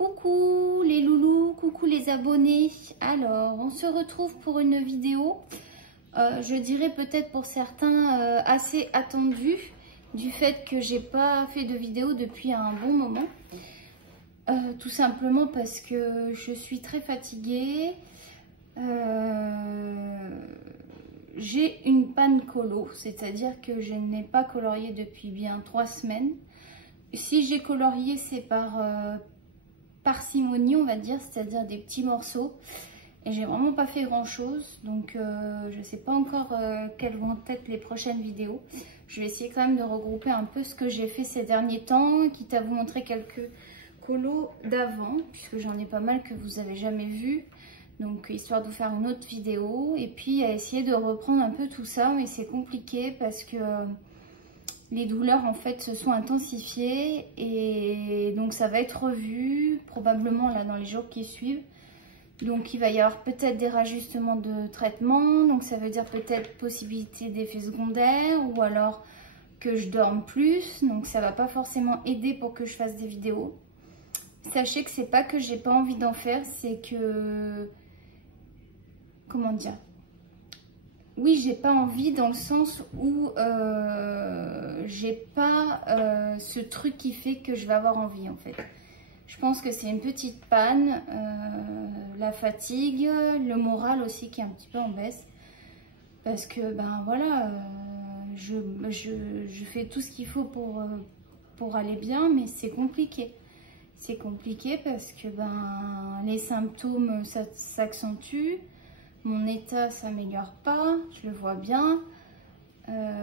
Coucou les loulous, coucou les abonnés. Alors, on se retrouve pour une vidéo, je dirais peut-être pour certains assez attendue, du fait que j'ai pas fait de vidéo depuis un bon moment. Tout simplement parce que je suis très fatiguée. J'ai une panne colo, c'est-à-dire que je n'ai pas colorié depuis bien 3 semaines. Si j'ai colorié, c'est par parcimonie, on va dire, c'est-à-dire des petits morceaux. Et j'ai vraiment pas fait grand-chose, donc je sais pas encore quelles vont être les prochaines vidéos. Je vais essayer quand même de regrouper un peu ce que j'ai fait ces derniers temps, quitte à vous montrer quelques colos d'avant, puisque j'en ai pas mal que vous avez jamais vu. Donc histoire de vous faire une autre vidéo, et puis à essayer de reprendre un peu tout ça, mais c'est compliqué parce que les douleurs en fait se sont intensifiées et donc ça va être revu probablement là dans les jours qui suivent. Donc il va y avoir peut-être des rajustements de traitement, donc ça veut dire peut-être possibilité d'effets secondaires ou alors que je dorme plus, donc ça va pas forcément aider pour que je fasse des vidéos. Sachez que c'est pas que j'ai pas envie d'en faire, c'est que, comment dire, oui, j'ai pas envie dans le sens où j'ai pas ce truc qui fait que je vais avoir envie en fait. Je pense que c'est une petite panne, la fatigue, le moral aussi qui est un petit peu en baisse. Parce que ben voilà, je fais tout ce qu'il faut pour aller bien, mais c'est compliqué. C'est compliqué parce que ben les symptômes s'accentuent. Mon état s'améliore pas, je le vois bien.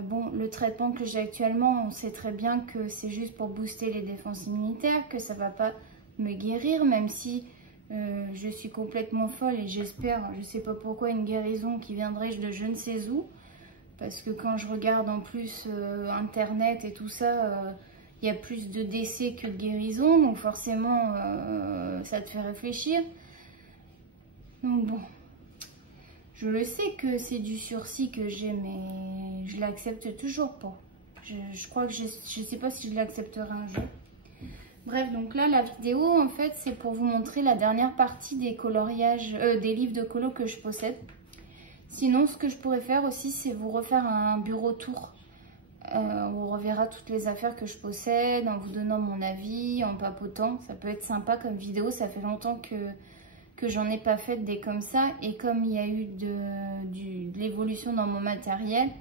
Bon, le traitement que j'ai actuellement, on sait très bien que c'est juste pour booster les défenses immunitaires, que ça va pas me guérir, même si je suis complètement folle et j'espère, je sais pas pourquoi, une guérison qui viendrait de je ne sais où. Parce que quand je regarde en plus internet et tout ça, il y a plus de décès que de guérison, donc forcément ça te fait réfléchir. Donc bon. Je le sais que c'est du sursis que j'ai, mais je l'accepte toujours pas. Je crois que je sais pas si je l'accepterai un jour. Bref, donc là, la vidéo, en fait, c'est pour vous montrer la dernière partie des coloriages, des livres de colo que je possède. Sinon, ce que je pourrais faire aussi, c'est vous refaire un bureau tour. Où on reverra toutes les affaires que je possède, en vous donnant mon avis, en papotant. Ça peut être sympa comme vidéo, ça fait longtemps que j'en ai pas fait des comme ça, et comme il y a eu de l'évolution dans mon matériel,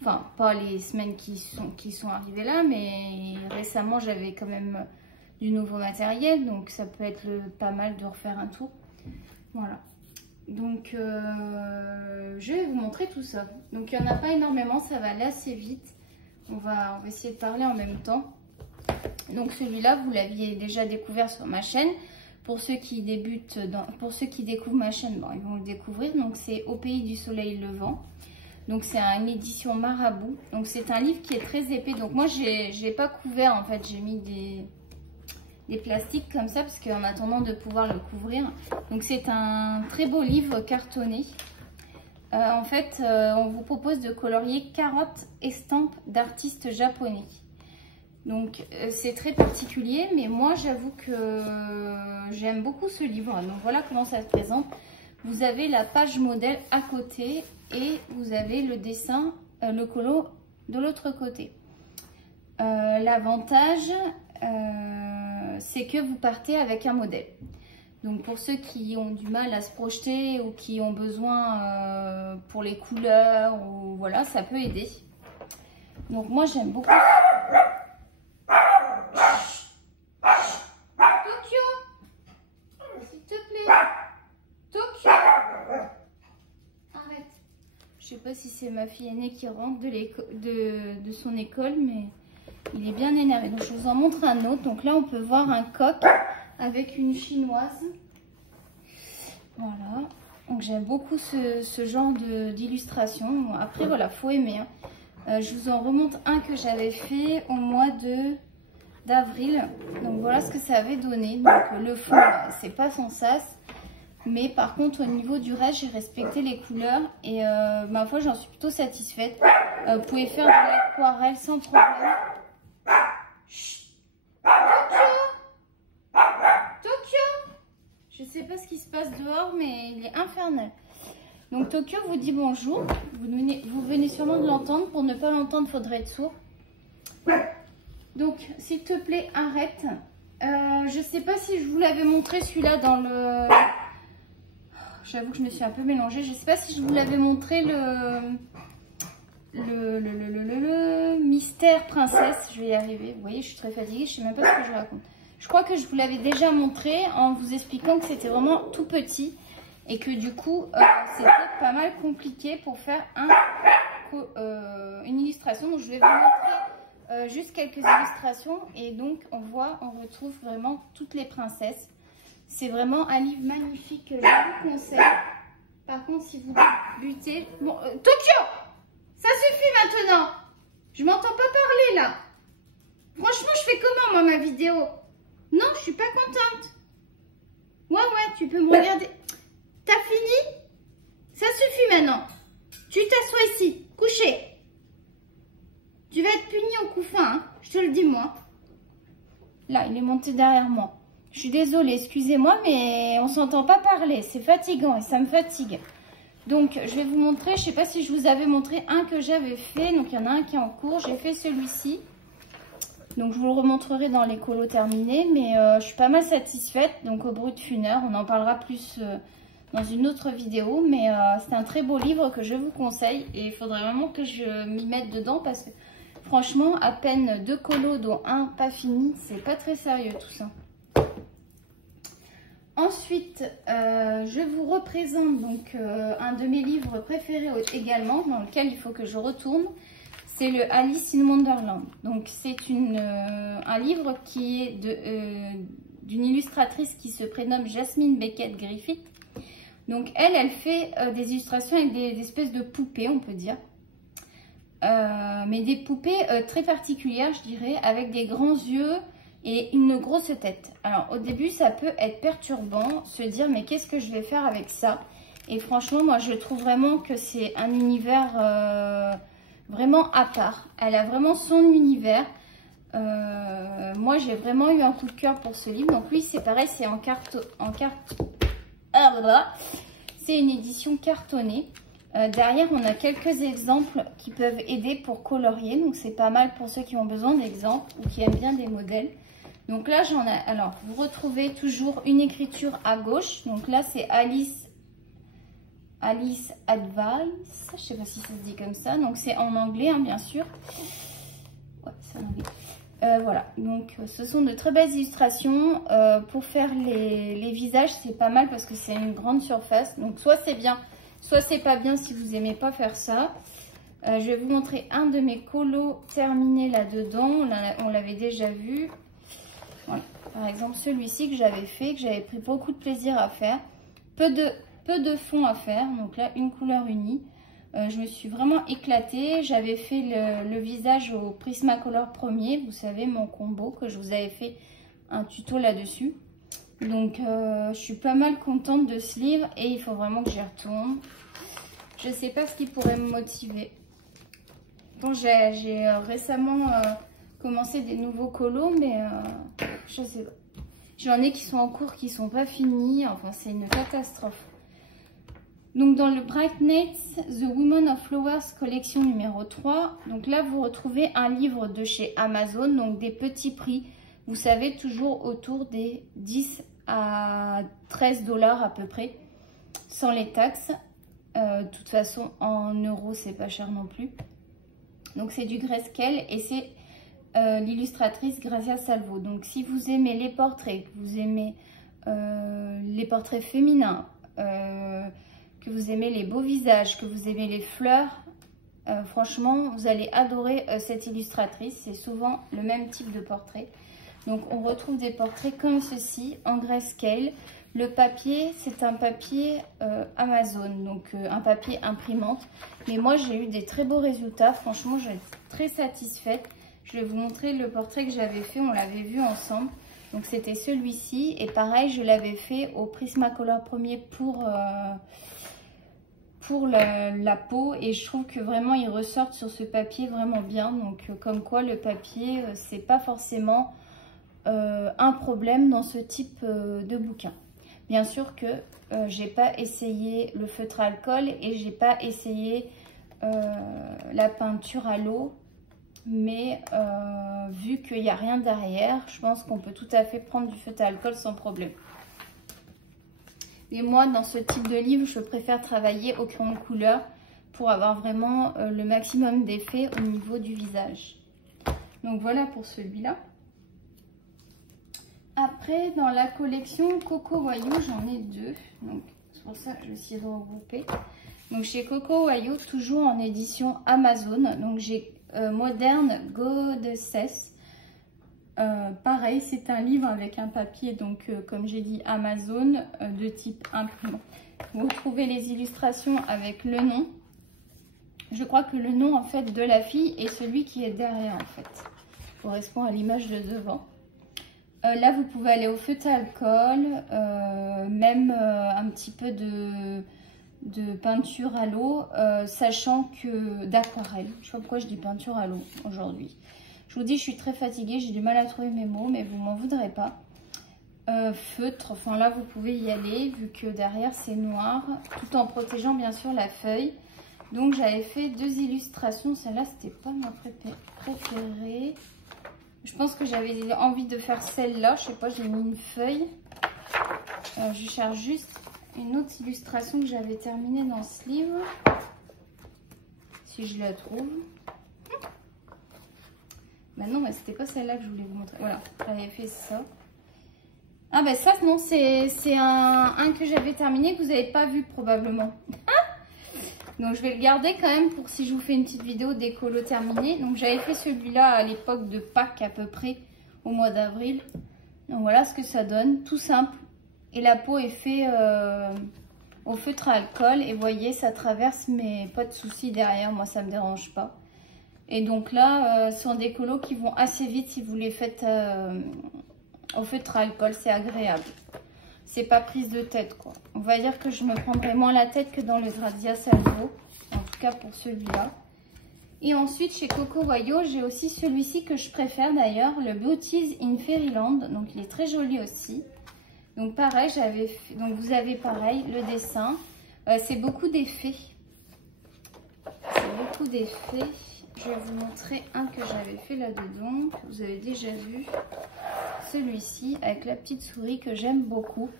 enfin pas les semaines qui sont arrivées là, mais récemment j'avais quand même du nouveau matériel, donc ça peut être pas mal de refaire un tour. Voilà, donc je vais vous montrer tout ça. Donc il n'y en a pas énormément, ça va aller assez vite. On va essayer de parler en même temps. Donc celui-là, vous l'aviez déjà découvert sur ma chaîne. Pour ceux qui débutent, pour ceux qui découvrent ma chaîne, bon, ils vont le découvrir. Donc c'est Au pays du soleil levant. Donc c'est une édition Marabout. Donc c'est un livre qui est très épais. Donc moi je l'ai pas couvert en fait. J'ai mis des plastiques comme ça parce qu'en attendant de pouvoir le couvrir. Donc c'est un très beau livre cartonné. En fait on vous propose de colorier 40 estampes d'artistes japonais. Donc c'est très particulier, mais moi j'avoue que j'aime beaucoup ce livre. Donc voilà comment ça se présente. Vous avez la page modèle à côté et vous avez le dessin, le colo de l'autre côté. L'avantage, c'est que vous partez avec un modèle. Donc pour ceux qui ont du mal à se projeter ou qui ont besoin pour les couleurs, ou voilà, ça peut aider. Donc moi j'aime beaucoup. Je sais pas si c'est ma fille aînée qui rentre de son école, mais il est bien énervé. Donc je vous en montre un autre. Donc là on peut voir un coq avec une chinoise. Voilà. Donc j'aime beaucoup ce genre d'illustration. Après voilà, faut aimer. Hein. Je vous en remonte un que j'avais fait au mois d'avril. Donc voilà ce que ça avait donné. Donc le fond, c'est pas sans sas. Mais par contre, au niveau du reste, j'ai respecté les couleurs et ma foi, j'en suis plutôt satisfaite. Vous pouvez faire de l'aquarelle sans problème. Chut. Tokyo, pas ce qui se passe dehors, mais il est infernal. Donc Tokyo vous dit bonjour. Vous venez sûrement de l'entendre. Pour ne pas l'entendre, faudrait être sourd. Donc, s'il te plaît, arrête. Je sais pas si je vous l'avais montré celui-là dans le... J'avoue que je me suis un peu mélangée. Je sais pas si je vous l'avais montré le mystère princesse. Je vais y arriver. Vous voyez, je suis très fatiguée. Je sais même pas ce que je raconte. Je crois que je vous l'avais déjà montré en vous expliquant que c'était vraiment tout petit. Et que du coup, c'était pas mal compliqué pour faire une illustration. Donc, je vais vous montrer juste quelques illustrations. Et donc, on retrouve vraiment toutes les princesses. C'est vraiment un livre magnifique que je vous conseille. Par contre, si vous butez... Bon, Tokyo, ça suffit maintenant. Je m'entends pas parler là. Franchement, je fais comment moi ma vidéo? Non, je suis pas contente. Ouais, tu peux me regarder. T'as fini? Ça suffit maintenant. Tu t'assois ici, couché. Tu vas être puni au couffin, hein, je te le dis moi. Là, il est monté derrière moi. Je suis désolée, excusez-moi, mais on s'entend pas parler. C'est fatigant et ça me fatigue. Donc, je vais vous montrer. Je sais pas si je vous avais montré un que j'avais fait. Donc, il y en a un qui est en cours. J'ai fait celui-ci. Donc, je vous le remontrerai dans les colos terminés. Mais je suis pas mal satisfaite. Donc, au Brut Funeur, on en parlera plus dans une autre vidéo. Mais c'est un très beau livre que je vous conseille. Et il faudrait vraiment que je m'y mette dedans parce que, franchement, à peine 2 colos, dont un pas fini. C'est pas très sérieux tout ça. Ensuite, je vous représente donc un de mes livres préférés également, dans lequel il faut que je retourne. C'est le Alice in Wonderland. Donc c'est un livre qui est d'une illustratrice qui se prénomme Jasmine Beckett Griffith. Donc elle fait des illustrations avec des espèces de poupées, on peut dire. Mais des poupées très particulières, je dirais, avec des grands yeux et une grosse tête. Alors au début ça peut être perturbant, se dire mais qu'est-ce que je vais faire avec ça? Et franchement moi je trouve vraiment que c'est un univers vraiment à part. Elle a vraiment son univers. Moi j'ai vraiment eu un coup de cœur pour ce livre. Donc lui c'est pareil, c'est en carte. C'est une édition cartonnée. Derrière on a quelques exemples qui peuvent aider pour colorier. Donc c'est pas mal pour ceux qui ont besoin d'exemples ou qui aiment bien des modèles. Donc là, j'en ai. Alors, vous retrouvez toujours une écriture à gauche. Donc là, c'est Alice Advice. Je ne sais pas si ça se dit comme ça. Donc, c'est en anglais, hein, bien sûr. Ouais, c'est en anglais. Voilà. Donc, ce sont de très belles illustrations. Pour faire les visages, c'est pas mal parce que c'est une grande surface. Donc, soit c'est bien, soit c'est pas bien si vous n'aimez pas faire ça. Je vais vous montrer un de mes colos terminés là-dedans. On l'avait déjà vu. Voilà. Par exemple, celui-ci que j'avais fait, que j'avais pris beaucoup de plaisir à faire. Peu de fond à faire, donc là, une couleur unie. Je me suis vraiment éclatée. J'avais fait le visage au Prismacolor premier, vous savez, mon combo, que je vous avais fait un tuto là-dessus. Donc, je suis pas mal contente de ce livre et il faut vraiment que j'y retourne. Je sais pas ce qui pourrait me motiver. Bon, j'ai récemment... commencer des nouveaux colos, mais je sais pas. J'en ai qui sont en cours, qui sont pas finis. Enfin, c'est une catastrophe. Donc, dans le Brightness, The Women of Flowers, collection numéro 3. Donc là, vous retrouvez un livre de chez Amazon. Donc, des petits prix. Vous savez, toujours autour des 10 à 13 $ à peu près. Sans les taxes. De toute façon, en euros, c'est pas cher non plus. Donc, c'est du grayscale et c'est... l'illustratrice Grazia Salvo. Donc si vous aimez les portraits, que vous aimez les portraits féminins, que vous aimez les beaux visages, que vous aimez les fleurs, franchement vous allez adorer cette illustratrice. C'est souvent le même type de portrait. Donc on retrouve des portraits comme ceci en grayscale. Le papier, c'est un papier Amazon, donc un papier imprimante. Mais moi j'ai eu des très beaux résultats, franchement je suis très satisfaite. Je vais vous montrer le portrait que j'avais fait, on l'avait vu ensemble. Donc c'était celui-ci et pareil, je l'avais fait au Prismacolor premier pour la peau et je trouve que vraiment ils ressortent sur ce papier vraiment bien. Donc comme quoi le papier, c'est pas forcément un problème dans ce type de bouquin. Bien sûr que j'ai pas essayé le feutre à alcool et j'ai pas essayé la peinture à l'eau. Mais vu qu'il n'y a rien derrière, je pense qu'on peut tout à fait prendre du feutre à alcool sans problème. Et moi, dans ce type de livre, je préfère travailler au crayon de couleur pour avoir vraiment le maximum d'effet au niveau du visage. Donc voilà pour celui-là. Après, dans la collection Coco Wayou, j'en ai deux. Donc c'est pour ça que je me suis regroupée. Donc chez Coco Wayou, toujours en édition Amazon. Donc j'ai Modern Goddesses. Pareil, c'est un livre avec un papier, donc comme j'ai dit, Amazon, de type imprimant. Vous trouvez les illustrations avec le nom. Je crois que le nom en fait de la fille est celui qui est derrière en fait. Correspond à l'image de devant. Là, vous pouvez aller au feutre à alcool, même un petit peu de peinture à l'eau, sachant que d'aquarelle. Je ne sais pas pourquoi je dis peinture à l'eau aujourd'hui. Je vous dis, je suis très fatiguée, j'ai du mal à trouver mes mots, mais vous m'en voudrez pas. Feutre, enfin là, vous pouvez y aller, vu que derrière, c'est noir, tout en protégeant bien sûr la feuille. Donc, j'avais fait deux illustrations. Celle-là, c'était pas ma préférée. Je pense que j'avais envie de faire celle-là. Je sais pas, j'ai mis une feuille. Je cherche juste une autre illustration que j'avais terminée dans ce livre. Si je la trouve. Bah non, mais c'était pas celle-là que je voulais vous montrer. Voilà, j'avais fait ça. Ah bah ça, non, c'est un que j'avais terminé que vous n'avez pas vu probablement. Donc je vais le garder quand même pour si je vous fais une petite vidéo d'écolo terminée. Donc j'avais fait celui-là à l'époque de Pâques à peu près, au mois d'avril. Donc voilà ce que ça donne, tout simple. Et la peau est faite au feutre à alcool. Et vous voyez, ça traverse, mais pas de souci derrière, moi ça me dérange pas. Et donc là, ce sont des colos qui vont assez vite si vous les faites au feutre à alcool, c'est agréable. C'est pas prise de tête quoi. On va dire que je me prendrai moins la tête que dans le Grazia Salvo, en tout cas pour celui-là. Et ensuite chez Coco Wayou, j'ai aussi celui-ci que je préfère d'ailleurs, le Beauties in Fairyland. Donc il est très joli aussi. Donc pareil, donc vous avez pareil le dessin. C'est beaucoup d'effets. C'est beaucoup d'effets. Je vais vous montrer un que j'avais fait là-dedans, que vous avez déjà vu. Celui-ci avec la petite souris que j'aime beaucoup.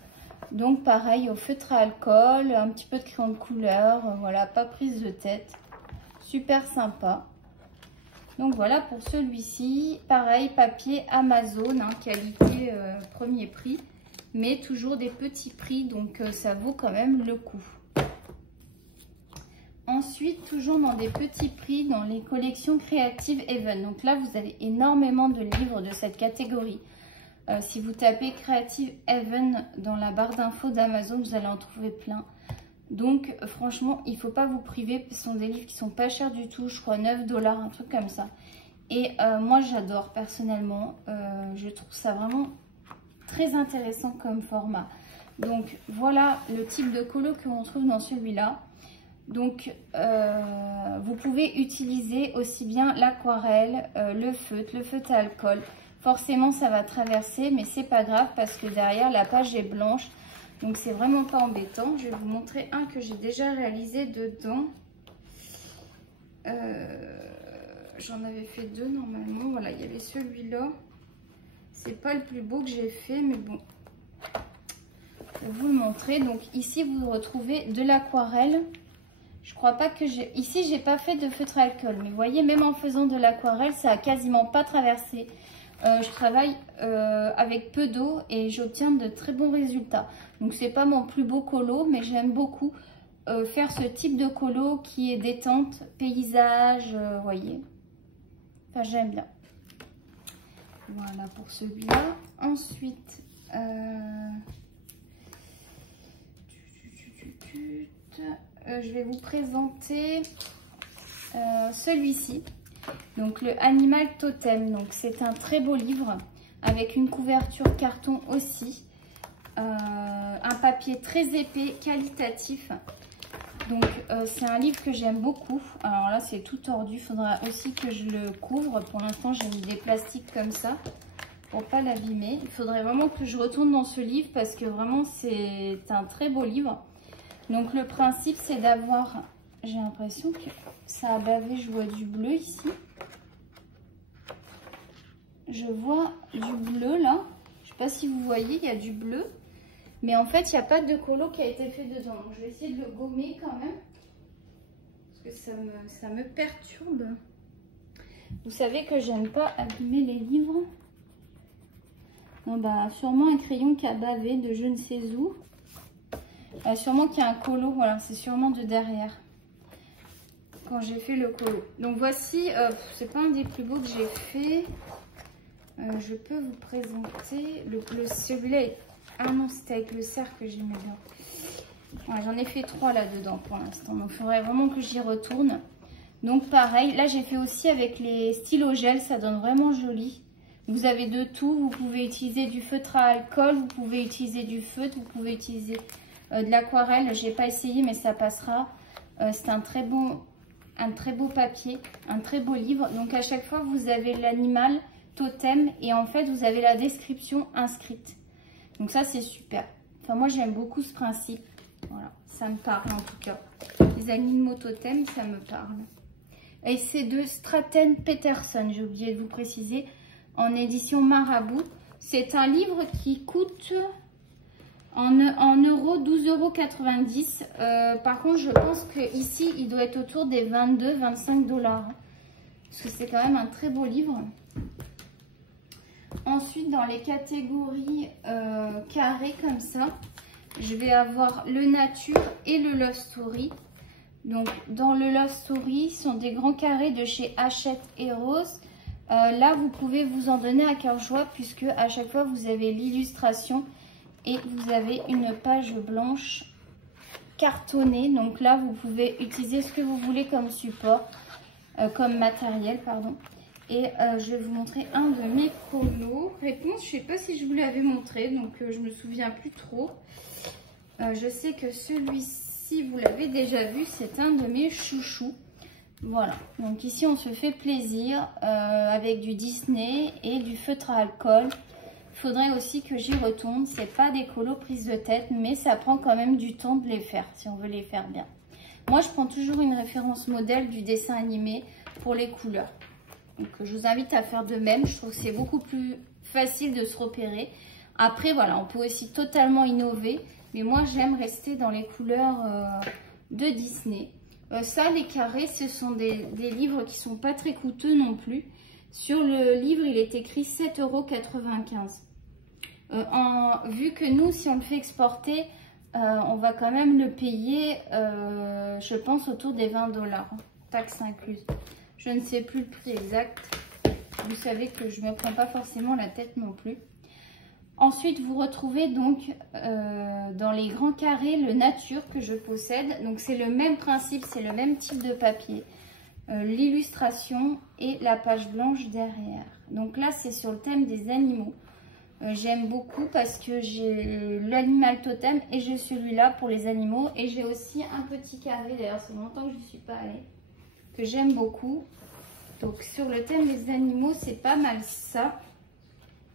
Donc pareil au feutre à alcool, un petit peu de crayon de couleur, voilà, pas prise de tête. Super sympa. Donc voilà pour celui-ci. Pareil, papier Amazon, hein, qualité premier prix. Mais toujours des petits prix, donc ça vaut quand même le coup. Ensuite, toujours dans des petits prix, dans les collections Creative Haven. Donc là, vous avez énormément de livres de cette catégorie. Si vous tapez Creative Haven dans la barre d'infos d'Amazon, vous allez en trouver plein. Donc franchement, il ne faut pas vous priver. Ce sont des livres qui sont pas chers du tout. Je crois 9 $, un truc comme ça. Et moi, j'adore personnellement. Je trouve ça vraiment très intéressant comme format. Donc voilà le type de colo que l'on trouve dans celui-là. Donc, vous pouvez utiliser aussi bien l'aquarelle, le feutre à alcool. Forcément, ça va traverser, mais c'est pas grave parce que derrière, la page est blanche. Donc, c'est vraiment pas embêtant. Je vais vous montrer un que j'ai déjà réalisé dedans. J'en avais fait deux normalement. Voilà, il y avait celui-là. C'est pas le plus beau que j'ai fait, mais bon. Je vais vous le montrer. Donc, ici, vous retrouvez de l'aquarelle. Je crois pas que j'ai... Ici, j'ai pas fait de feutre à alcool. Mais vous voyez, même en faisant de l'aquarelle, ça a quasiment pas traversé. Je travaille avec peu d'eau et j'obtiens de très bons résultats. Donc, c'est pas mon plus beau colo, mais j'aime beaucoup faire ce type de colo qui est détente, paysage, vous voyez. Enfin, j'aime bien. Voilà pour celui-là. Ensuite, je vais vous présenter celui-ci, donc le Animal Totem. Donc c'est un très beau livre avec une couverture carton aussi, un papier très épais, qualitatif. Donc c'est un livre que j'aime beaucoup. Alors là c'est tout tordu, il faudra aussi que je le couvre. Pour l'instant j'ai mis des plastiques comme ça. pour pas l'abîmer. Il faudrait vraiment que je retourne dans ce livre parce que vraiment c'est un très beau livre. Donc le principe c'est d'avoir, j'ai l'impression que ça a bavé, je vois du bleu ici. Je vois du bleu là, je sais pas si vous voyez, il y a du bleu. Mais en fait il n'y a pas de colo qui a été fait dedans. Donc je vais essayer de le gommer quand même. Parce que ça me perturbe. Vous savez que j'aime pas abîmer les livres. Bon, bah, sûrement un crayon qui a bavé de je ne sais où. Sûrement qu'il y a un colo, voilà, c'est sûrement de derrière. Quand j'ai fait le colo. Donc voici, c'est pas un des plus beaux que j'ai fait. Je peux vous présenter celui-là. Ah non, c'était avec le cerf que j'aimais bien. Ouais, j'en ai fait 3 là-dedans pour l'instant. Donc il faudrait vraiment que j'y retourne. Donc pareil, là j'ai fait aussi avec les stylos gel, ça donne vraiment joli. Vous avez de tout, vous pouvez utiliser du feutre à alcool, vous pouvez utiliser du feutre, vous pouvez utiliser de l'aquarelle. J'ai pas essayé mais ça passera. C'est un très beau papier, un très beau livre. Donc à chaque fois vous avez l'animal totem et en fait vous avez la description inscrite. Donc ça c'est super. Enfin moi j'aime beaucoup ce principe. Voilà, ça me parle en tout cas. Les animaux totems, ça me parle. Et c'est de Stratton Peterson, j'ai oublié de vous préciser, en édition Marabout. C'est un livre qui coûte en euros 12,90 €. Par contre, je pense qu'ici, il doit être autour des 22-25 $. Parce que c'est quand même un très beau livre. Ensuite, dans les catégories carrées comme ça, je vais avoir le nature et le love story. Donc, dans le Love Story, ce sont des grands carrés de chez Hachette et Rose. Là, vous pouvez vous en donner à cœur joie puisque à chaque fois, vous avez l'illustration et vous avez une page blanche cartonnée. Donc là, vous pouvez utiliser ce que vous voulez comme support, comme matériel, pardon. Et je vais vous montrer un de mes colos. Réponse, je ne sais pas si je vous l'avais montré, donc je me souviens plus trop. Je sais que celui-ci, si vous l'avez déjà vu, c'est un de mes chouchous. Voilà, donc ici on se fait plaisir avec du Disney et du feutre à alcool. Il faudrait aussi que j'y retourne. C'est pas des colos prises de tête, mais ça prend quand même du temps de les faire si on veut les faire bien. Moi je prends toujours une référence modèle du dessin animé pour les couleurs. Donc je vous invite à faire de même. Je trouve que c'est beaucoup plus facile de se repérer. Après voilà, on peut aussi totalement innover. Mais moi, j'aime rester dans les couleurs de Disney. Ça, les carrés, ce sont des livres qui sont pas très coûteux non plus. Sur le livre, il est écrit 7,95 €. Vu que nous, si on le fait exporter, on va quand même le payer, je pense, autour des 20 $, taxes incluses. Je ne sais plus le prix exact. Vous savez que je ne me prends pas forcément la tête non plus. Ensuite, vous retrouvez donc dans les grands carrés le nature que je possède. Donc, c'est le même principe, c'est le même type de papier. L'illustration et la page blanche derrière. Donc là, c'est sur le thème des animaux. J'aime beaucoup parce que j'ai l'animal totem et j'ai celui-là pour les animaux. Et j'ai aussi un petit carré, d'ailleurs, c'est longtemps que je n'y suis pas allée, que j'aime beaucoup. Donc, sur le thème des animaux, c'est pas mal ça.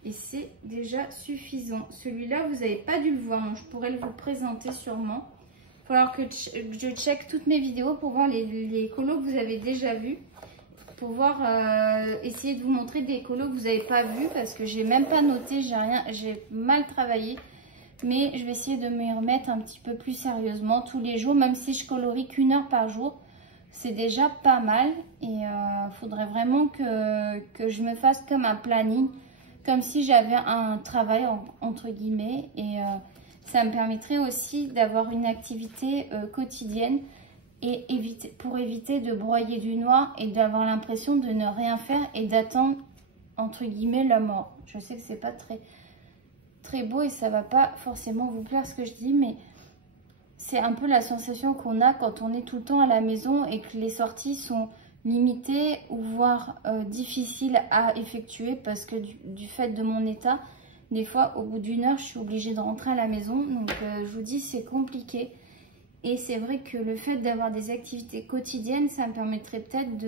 Et c'est déjà suffisant. Celui-là, vous n'avez pas dû le voir. Donc je pourrais vous présenter sûrement. Il va falloir que je check toutes mes vidéos pour voir les colos que vous avez déjà vus. Pour voir, essayer de vous montrer des colos que vous n'avez pas vus. Parce que j'ai même pas noté, j'ai mal travaillé. Mais je vais essayer de me remettre un petit peu plus sérieusement tous les jours. Même si je colorie qu'1 heure par jour. C'est déjà pas mal. Et il faudrait vraiment que je me fasse comme un planning. Comme si j'avais un travail entre guillemets et ça me permettrait aussi d'avoir une activité quotidienne et pour éviter de broyer du noir et d'avoir l'impression de ne rien faire et d'attendre entre guillemets la mort. Je sais que c'est pas très beau et ça va pas forcément vous plaire ce que je dis, mais c'est un peu la sensation qu'on a quand on est tout le temps à la maison et que les sorties sont limitée ou voire difficile à effectuer parce que du fait de mon état, des fois au bout d'1 heure je suis obligée de rentrer à la maison. Donc je vous dis, c'est compliqué et c'est vrai que le fait d'avoir des activités quotidiennes, ça me permettrait peut-être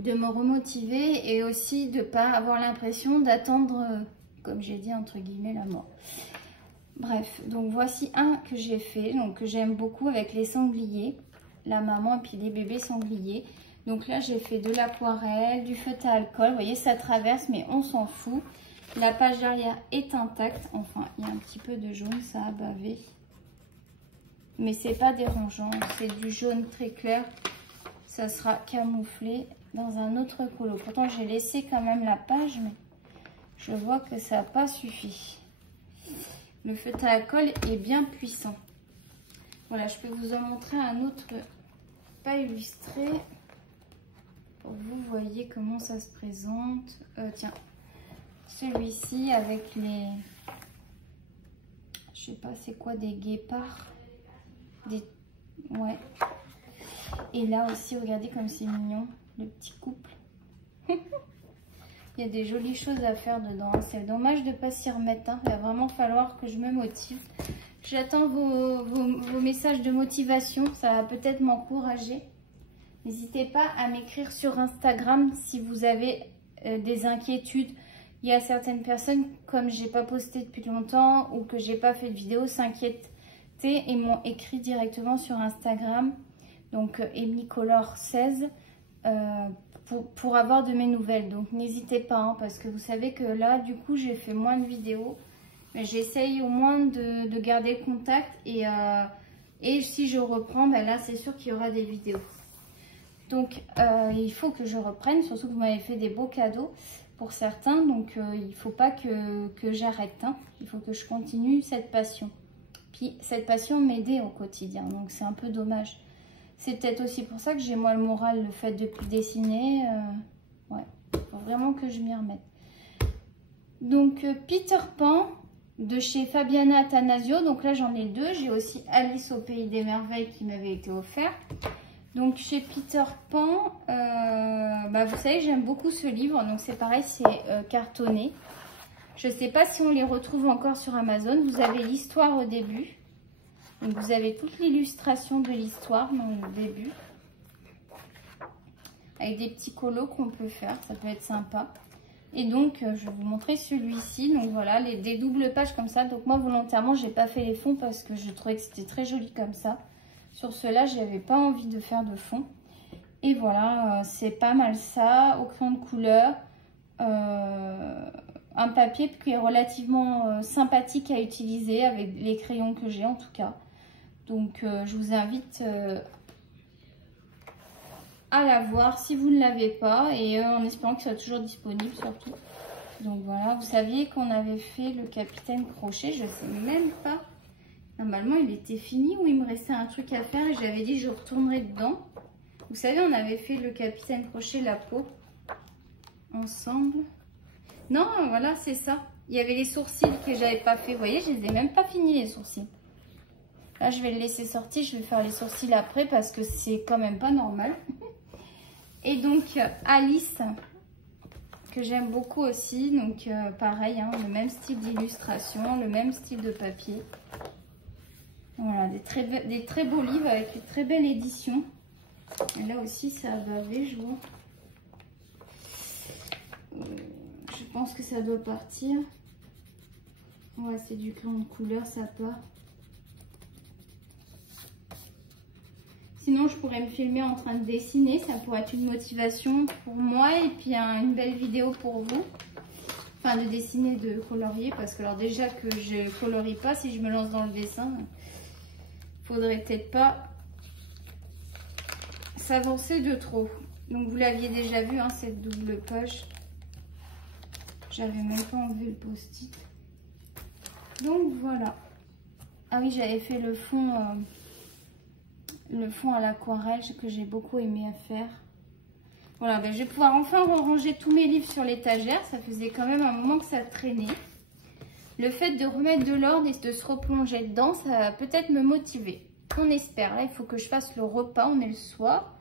de me remotiver et aussi de ne pas avoir l'impression d'attendre, comme j'ai dit, entre guillemets, la mort. Bref, donc voici un que j'ai fait, donc que j'aime beaucoup avec les sangliers, la maman et puis les bébés sangliers. Donc là, j'ai fait de l'aquarelle, du feutre à alcool. Vous voyez, ça traverse, mais on s'en fout. La page derrière est intacte. Enfin, il y a un petit peu de jaune, ça a bavé. Mais c'est pas dérangeant. C'est du jaune très clair. Ça sera camouflé dans un autre colo. Pourtant, j'ai laissé quand même la page, mais je vois que ça n'a pas suffi. Le feutre à alcool est bien puissant. Voilà, je peux vous en montrer un autre pas illustré. Pour que vous voyez comment ça se présente. Tiens, celui-ci avec les... Je sais pas c'est quoi, des guépards. Ouais. Et là aussi, regardez comme c'est mignon, le petit couple. Il y a des jolies choses à faire dedans. C'est dommage de ne pas s'y remettre. Hein. Il va vraiment falloir que je me motive. J'attends vos messages de motivation. Ça va peut-être m'encourager. N'hésitez pas à m'écrire sur Instagram si vous avez des inquiétudes. Il y a certaines personnes, comme j'ai pas posté depuis longtemps ou que j'ai pas fait de vidéo, s'inquiètent et m'ont écrit directement sur Instagram. Donc EmiColor16 pour avoir de mes nouvelles. Donc n'hésitez pas, hein, parce que vous savez que là, du coup, j'ai fait moins de vidéos. Mais j'essaye au moins de garder le contact. Et si je reprends, ben là, c'est sûr qu'il y aura des vidéos. Donc, il faut que je reprenne. Surtout que vous m'avez fait des beaux cadeaux pour certains. Donc, il ne faut pas que j'arrête. Hein. Il faut que je continue cette passion. Puis, cette passion m'aidait au quotidien. Donc, c'est un peu dommage. C'est peut-être aussi pour ça que j'ai moins le moral, le fait de plus dessiner. Ouais, il faut vraiment que je m'y remette. Donc, Peter Pan de chez Fabiana Attanasio. Donc là, j'en ai deux. J'ai aussi Alice au Pays des Merveilles qui m'avait été offert. Donc, chez Peter Pan, vous savez, j'aime beaucoup ce livre. Donc, c'est pareil, c'est cartonné. Je ne sais pas si on les retrouve encore sur Amazon. Vous avez l'histoire au début. Donc, vous avez toute l'illustration de l'histoire dans le début. Avec des petits colos qu'on peut faire. Ça peut être sympa. Et donc, je vais vous montrer celui-ci. Donc, voilà, des doubles pages comme ça. Donc, moi, volontairement, je n'ai pas fait les fonds parce que je trouvais que c'était très joli comme ça. Sur ceux-là, je n'avais pas envie de faire de fond. Et voilà, c'est pas mal ça. Au crayon de couleur. Un papier qui est relativement sympathique à utiliser avec les crayons que j'ai en tout cas. Donc, je vous invite à la voir si vous ne l'avez pas. Et en espérant que ça soit toujours disponible surtout. Donc voilà, vous saviez qu'on avait fait le Capitaine Crochet. Je ne sais même pas. Normalement, il était fini ou il me restait un truc à faire et j'avais dit que je retournerai dedans. Vous savez, on avait fait le Capitaine Crochet, la peau, ensemble. Non, voilà, c'est ça. Il y avait les sourcils que j'avais pas fait. Vous voyez, je les ai même pas finis, les sourcils. Là, je vais le laisser sortir. Je vais faire les sourcils après parce que c'est quand même pas normal. Et donc, Alice, que j'aime beaucoup aussi. Donc, pareil, hein, le même style d'illustration, le même style de papier. Voilà, des très beaux livres avec une très belle édition. Et là aussi, ça a bavé, je vois. Je pense que ça doit partir. Ouais, c'est du crayon de couleur, ça part. Sinon, je pourrais me filmer en train de dessiner. Ça pourrait être une motivation pour moi et puis une belle vidéo pour vous. Enfin, de dessiner, de colorier. Parce que alors déjà que je colorie pas, si je me lance dans le dessin, faudrait peut-être pas s'avancer de trop. Donc, vous l'aviez déjà vu, hein, cette double page. J'avais même pas enlevé le post-it. Donc, voilà. Ah oui, j'avais fait le fond à l'aquarelle que j'ai beaucoup aimé à faire. Voilà, ben, je vais pouvoir enfin ranger tous mes livres sur l'étagère. Ça faisait quand même un moment que ça traînait. Le fait de remettre de l'ordre et de se replonger dedans, ça va peut-être me motiver. On espère. Là, il faut que je fasse le repas. On est le soir.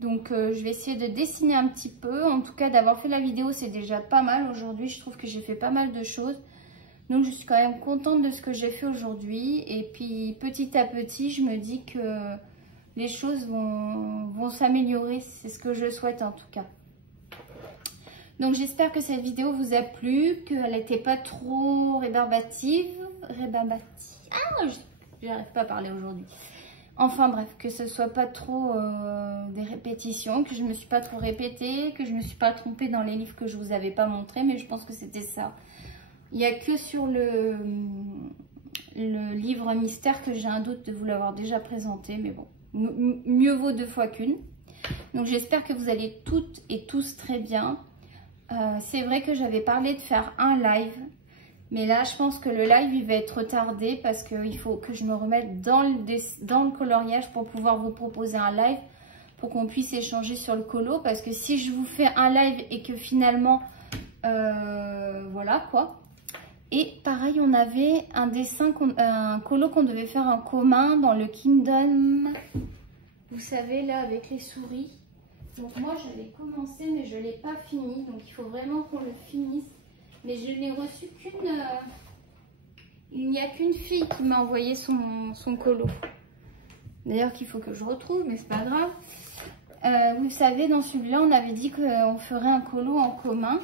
Donc, je vais essayer de dessiner un petit peu. En tout cas, d'avoir fait la vidéo, c'est déjà pas mal. Aujourd'hui, je trouve que j'ai fait pas mal de choses. Donc, je suis quand même contente de ce que j'ai fait aujourd'hui. Et puis, petit à petit, je me dis que les choses vont s'améliorer. C'est ce que je souhaite en tout cas. Donc j'espère que cette vidéo vous a plu, qu'elle n'était pas trop rébarbative. Ah, j'arrive pas à parler aujourd'hui. Enfin bref, que ce soit pas trop des répétitions, que je me suis pas trop répétée, que je me suis pas trompée dans les livres que je vous avais pas montrés, mais je pense que c'était ça. Il n'y a que sur le livre mystère que j'ai un doute de vous l'avoir déjà présenté, mais bon, mieux vaut 2 fois qu'une. Donc j'espère que vous allez toutes et tous très bien. C'est vrai que j'avais parlé de faire un live, mais là je pense que le live il va être retardé parce qu'il faut que je me remette dans le coloriage pour pouvoir vous proposer un live pour qu'on puisse échanger sur le colo, parce que si je vous fais un live et que finalement voilà quoi. Et pareil, on avait un dessin, un colo qu'on devait faire en commun dans le Kingdom, vous savez là avec les souris. Donc moi j'avais commencé mais je ne l'ai pas fini, donc il faut vraiment qu'on le finisse. Mais je n'ai reçu qu'une... il n'y a qu'une fille qui m'a envoyé son colo. D'ailleurs qu'il faut que je retrouve, mais c'est pas grave. Vous savez, dans celui-là on avait dit qu'on ferait un colo en commun.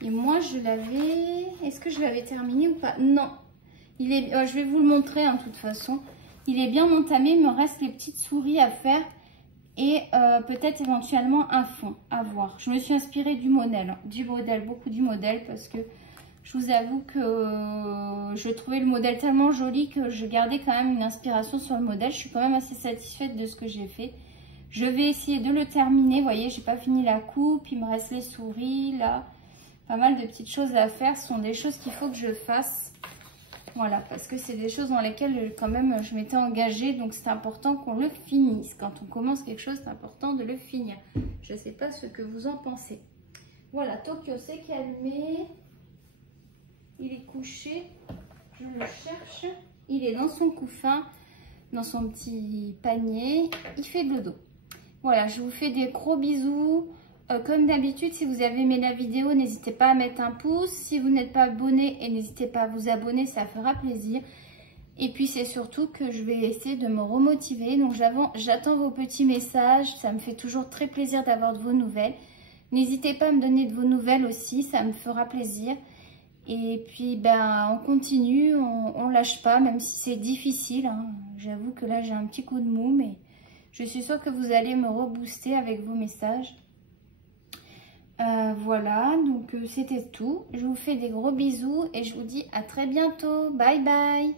Et moi je l'avais... Est-ce que je l'avais terminé ou pas? Non. Il est... je vais vous le montrer de toute façon. Il est bien entamé, il me reste les petites souris à faire. Et peut-être éventuellement un fond à voir. Je me suis inspirée du modèle, beaucoup du modèle, parce que je vous avoue que je trouvais le modèle tellement joli que je gardais quand même une inspiration sur le modèle. Je suis quand même assez satisfaite de ce que j'ai fait. Je vais essayer de le terminer. Vous voyez, j'ai pas fini la coupe, il me reste les souris là, pas mal de petites choses à faire. Ce sont des choses qu'il faut que je fasse. Voilà, parce que c'est des choses dans lesquelles quand même je m'étais engagée, donc c'est important qu'on le finisse. Quand on commence quelque chose, c'est important de le finir. Je ne sais pas ce que vous en pensez. Voilà, Tokyo s'est calmé. Il est couché. Je le cherche. Il est dans son couffin, dans son petit panier. Il fait dodo. Voilà, je vous fais des gros bisous. Comme d'habitude, si vous avez aimé la vidéo, n'hésitez pas à mettre un pouce. Si vous n'êtes pas abonné, et n'hésitez pas à vous abonner, ça fera plaisir. Et puis c'est surtout que je vais essayer de me remotiver. Donc j'attends vos petits messages. Ça me fait toujours très plaisir d'avoir de vos nouvelles. N'hésitez pas à me donner de vos nouvelles aussi, ça me fera plaisir. Et puis ben on continue, on lâche pas, même si c'est difficile. Hein. J'avoue que là j'ai un petit coup de mou, mais je suis sûre que vous allez me rebooster avec vos messages. Voilà, donc c'était tout. Je vous fais des gros bisous et je vous dis à très bientôt. Bye bye.